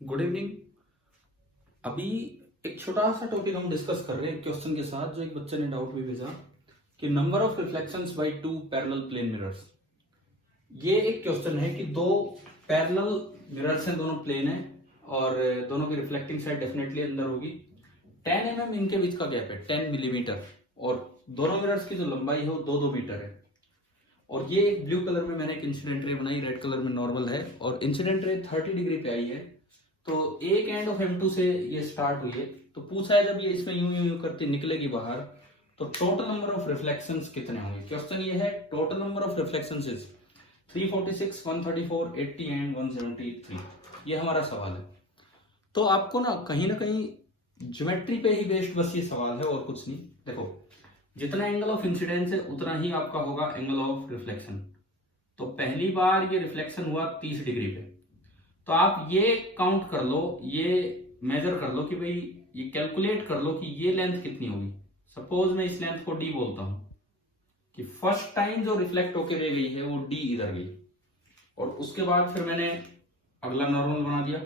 Good evening. अभी एक छोटा सा टॉपिक हम डिस्कस कर रहे हैं क्वेश्चन के साथ, जो एक बच्चे ने डाउट भी भेजा कि number of reflections by two parallel plane mirrors. ये एक क्वेश्चन है कि दो पैरेलल मिरर्स हैं, दोनों प्लेन हैं और दोनों की रिफ्लेक्टिंग साइड डेफिनेटली अंदर होगी। 10 mm इनके बीच का गैप है, 10 मिलीमीटर, और दोनों मिरर्स की जो लंबाई है वो 2-2 मीटर है। और ये एक ब्लू कलर में मैंने एक इंसिडेंट रे बनाई, रेड कलर में नॉर्मल है, और इंसिडेंट रे 30 डिग्री पे आई है। तो एक एंड ऑफ M2 से ये स्टार्ट हुई है। तो पूछा है जब ये इसमें यूं यूं यूं करती निकलेगी बाहर तो टोटल नंबर ऑफ रिफ्लेक्शंस कितने होंगे। क्वेश्चन ये है, total number of reflections is 346, 134, 80 and 173। ये हमारा सवाल है। तो आपको ना कहीं ज्योमेट्री पे ही बेस्ड बस ये सवाल है और कुछ नहीं। देखो, जितना एंगल ऑफ इंसिडेंस है उतना ही आपका होगा एंगल ऑफ रिफ्लेक्शन। तो पहली बार ये रिफ्लेक्शन हुआ 30 डिग्री पे, तो आप ये काउंट कर लो, ये मेजर कर लो कि भाई ये कैलकुलेट कर लो कि ये लेंथ कितनी होगी। सपोज मैं इस लेंथ को d बोलता हूं कि फर्स्ट टाइम जो रिफ्लेक्ट होके रह गई है वो d इधर गई, और उसके बाद फिर मैंने अगला नॉर्मल बना दिया।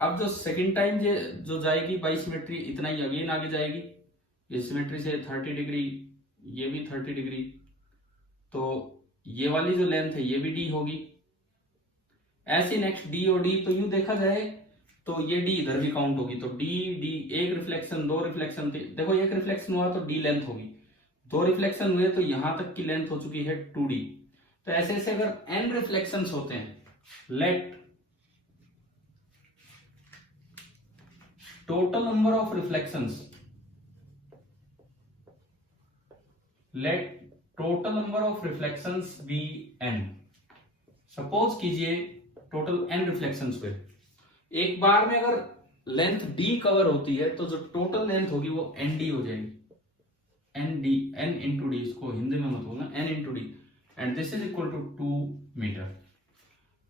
अब जो सेकंड टाइम जो जाएगी बाई सिमेट्री, इतना ही अगेन आगे जाएगी। इस सिमेट्री से 30 डिग्री, ये भी 30 डिग्री, तो ये वाली जो लेंथ है ये भी d होगी। ऐसे नेक्स्ट d और d, तो यूं देखा जाए तो ये d इधर भी काउंट होगी। तो d d, एक रिफ्लेक्शन, दो रिफ्लेक्शन, देखो एक रिफ्लेक्शन हुआ तो d लेंथ होगी, दो रिफ्लेक्शन हुए तो यहां तक की लेंथ हो चुकी है 2d। तो ऐसे ऐसे अगर n रिफ्लेक्शंस होते हैं, let total number of reflections, let total number of reflections be n। Suppose कीजिए टोटल n रिफ्लेक्शंस हुए, एक बार में अगर लेंथ d कवर होती है तो जो टोटल लेंथ होगी वो nd हो जाएगी। nd, n इंटू डी, इसको हिंदी में मत बोलना, n into D, and this is equal to 2 metre.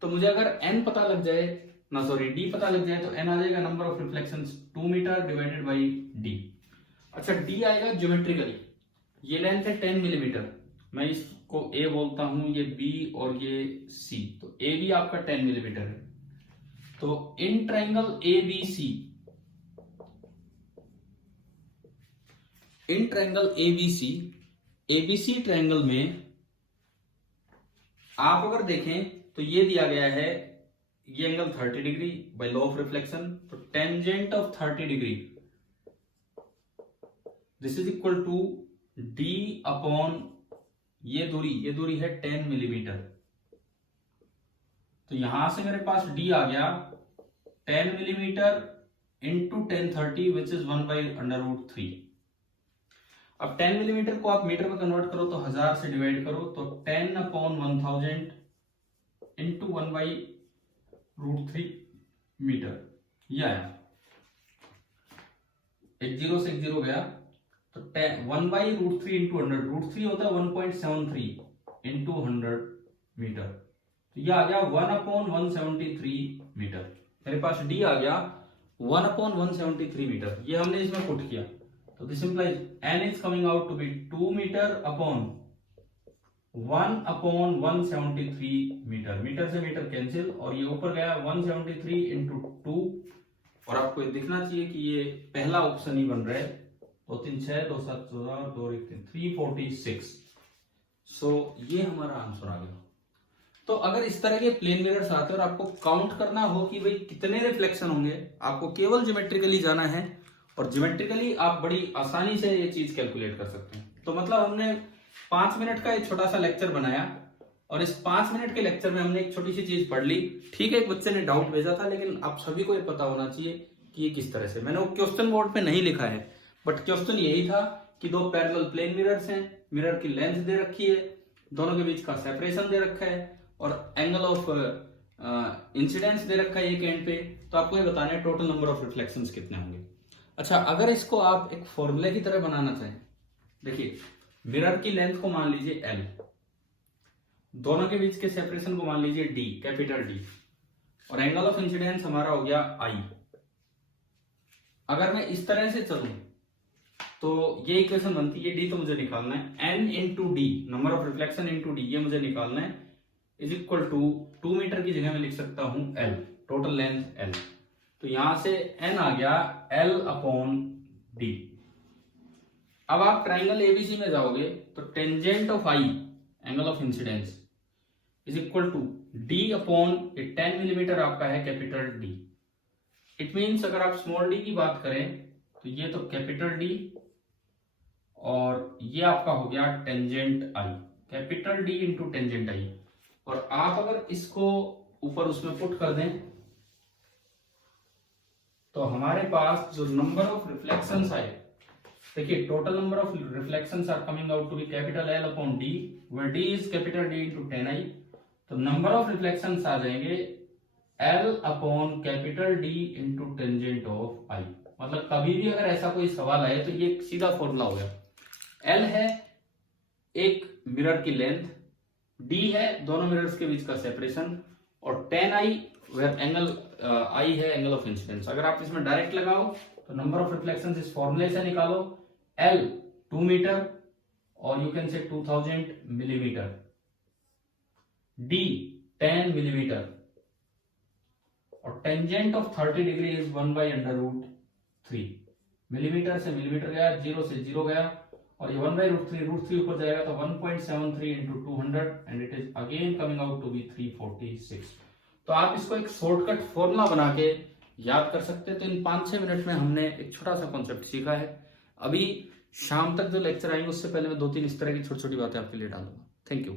तो मुझे अगर n पता लग जाए, ना सॉरी d पता लग जाए, तो n आ जाएगा number of reflections 2 metre divided by d। अच्छा, d आएगा ज्योमेट्रिकली, ये लेंथ है 10 मिलीमीटर, मैं इसको a बोलता हूं, ये b और ये c, तो a भी आपका 10 मिलीमीटर है। तो in triangle ABC, in triangle ABC triangle में आप अगर देखें तो ये दिया गया है, ये angle 30 degree by law of reflection, तो tangent of 30 degree this is equal to d upon ये दूरी है 10 मिलीमीटर। तो यहां से मेरे पास d आ गया 10 मिलीमीटर इंटू 1030 विच इज 1/√3। अब 10 मिलीमीटर को आप मीटर में कन्वर्ट करो तो 1000 से डिवाइड करो, तो 10 अपॉन 1000 इंटू 1/√3 मीटर, ये आया। एक जीरो से एक जीरो गया, तो 1/√3 इंटू 100, √3 होता है 1.73 इंटू 100 मीटर, तो ये आ गया 1/173 मीटर। मेरे पास d आ गया 1/173 मीटर, ये हमने इसमें पुट किया। तो this implies n is coming out to be 2 metre upon 1/173 metre. Metre से मीटर कैंसिल, और ये ऊपर गया 173 इंटू 2, और आपको ये दिखना चाहिए कि ये पहला ऑप्शन ही बन रहा है। 2 3 6, 2 7 14, 2 1 3, 346। सो ये हमारा आंसर आ गया। तो अगर इस तरह के प्लेन मिरर्स आते हैं और आपको काउंट करना हो कि भाई कितने रिफ्लेक्शन होंगे, आपको केवल ज्योमेट्रिकली जाना है, और ज्योमेट्रिकली आप बड़ी आसानी से ये चीज कैलकुलेट कर सकते हैं। तो मतलब हमने 5 मिनट का एक छोटा सा लेक्चर बनाया, और इस 5 मिनट के लेक्चर में हमने एक छोटी सी चीज पढ़ ली। ठीक है, एक बच्चे ने डाउट भेजा था, लेकिन आप सभी को ये पता होना चाहिए कि ये किस तरह से, मैंने वो क्वेश्चन बोर्ड पे नहीं लिखा है, बट क्वेश्चन यही था कि दो पैरेलल प्लेन मिरर्स हैं, मिरर की लेंथ दे रखी है, दोनों के बीच का सेपरेशन दे रखा है, और एंगल ऑफ इंसिडेंस दे रखा है एक एंड पे। तो आपको ये बताना है टोटल नंबर ऑफ रिफ्लेक्शंस कितने होंगे। अच्छा, अगर इसको आप एक फॉर्मूले की तरह बनाना चाहें, देखिए मिरर की लेंथ को मान लीजिए L, दोनों के बीच के सेपरेशन को मान लीजिए D, कैपिटल D, और एंगल ऑफ इंसिडेंस हमारा हो गया I। अगर मैं इस तरह से चलूं तो ये इक्वेशन बनती है, D तो मुझे निकालना है, N into D, number of reflection into D, ये मुझे निकालना है, इज इक्वल टू 2 मीटर की जगह में लिख सकता हूं L। Total length L। तो यहां से n आ गया L/d। अब आप ट्राइंगल एबीसी में जाओगे तो tangent of I, angle of incidence, is equal to D/10 millimetre आपका है कैपिटल D। इट मीन्स अगर आप स्मॉल d की बात करें तो ये तो कैपिटल D और ये आपका हो गया tangent I, capital D into tangent I। और आप अगर इसको ऊपर उसमें पुट कर दें तो हमारे पास जो नंबर ऑफ रिफ्लेक्शंस आए, देखिए total number of reflections are coming out to be capital L/d, where d is capital D into 10i। तो नंबर ऑफ रिफ्लेक्शंस आ जाएंगे L/कैपिटल D into tangent of I। मतलब कभी भी अगर ऐसा कोई सवाल आए तो ये सीधा फॉर्मूला हो गया। L है एक मिरर की लेंथ, D है दोनों मिरर्स के बीच का सेपरेशन, और 10i वेयर एंगल I है एंगल ऑफ इंसिडेंस। अगर आप इसमें डायरेक्ट लगाओ तो नंबर ऑफ रिफ्लेक्शंस इस फॉर्मूले से निकालो। L 2 मीटर और you can say 2000 millimetre, D 10 millimetre, और tangent of 30 degree is 1/√3। Millimetre से मिलीमीटर गया, 0 से 0 गया, और ये 1/√3 ऊपर जाएगा तो 1.73 into 200 and it is again coming out to be 346। तो आप इसको एक शॉर्टकट फॉर्मूला बना के याद कर सकते हैं। तो इन 5-6 मिनट में हमने एक छोटा सा कॉन्सेप्ट सीखा है। अभी शाम तक जो लेक्चर आएंगे उससे पहले मैं 2-3 इस तरह की छोटी छोटी बातें आपके लिए डालूंगा। Thank you.